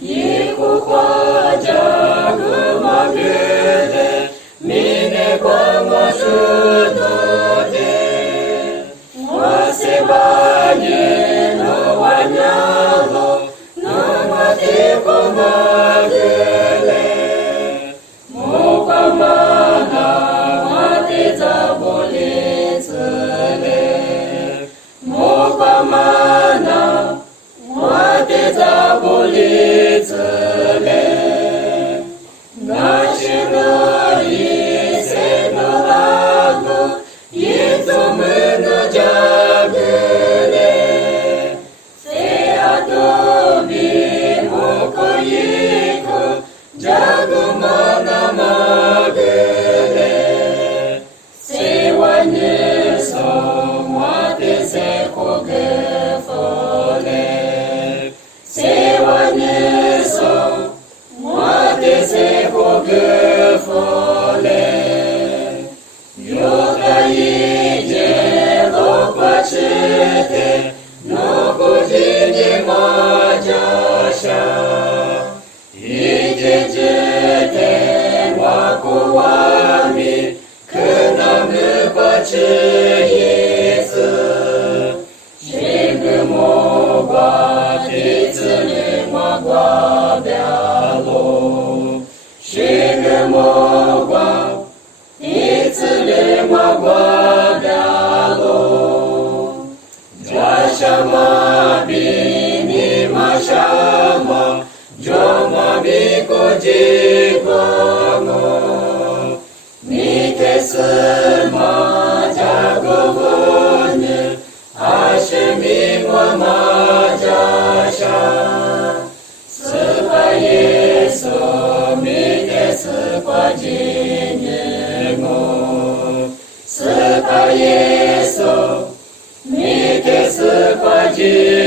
이국과 자그마그대 미네광과 수도대 와세바니 너와냐로 너와티고 마그레 모과마나 와테자볼리츠레 모과마나 와테자볼리츠레 나시너리 세너라고 예수문을 작으네 세아도비 모코이고 자그마나 마그네 세완일소 와테세고그포네 세완일소 와테세고그포네 요가이제 로파치테 노구지니 마자샤 이제즈테 와구와미 그나무바치히스 시그모과 디츠니마과 벼로 시그모과 디츠니마과 벼로 자샤마 비니마샤마 조마비고지고노 미테스마 자고보니 아시미와 마자샤 스파예소 미테스과 지니고 스파예소 미테스과 지니고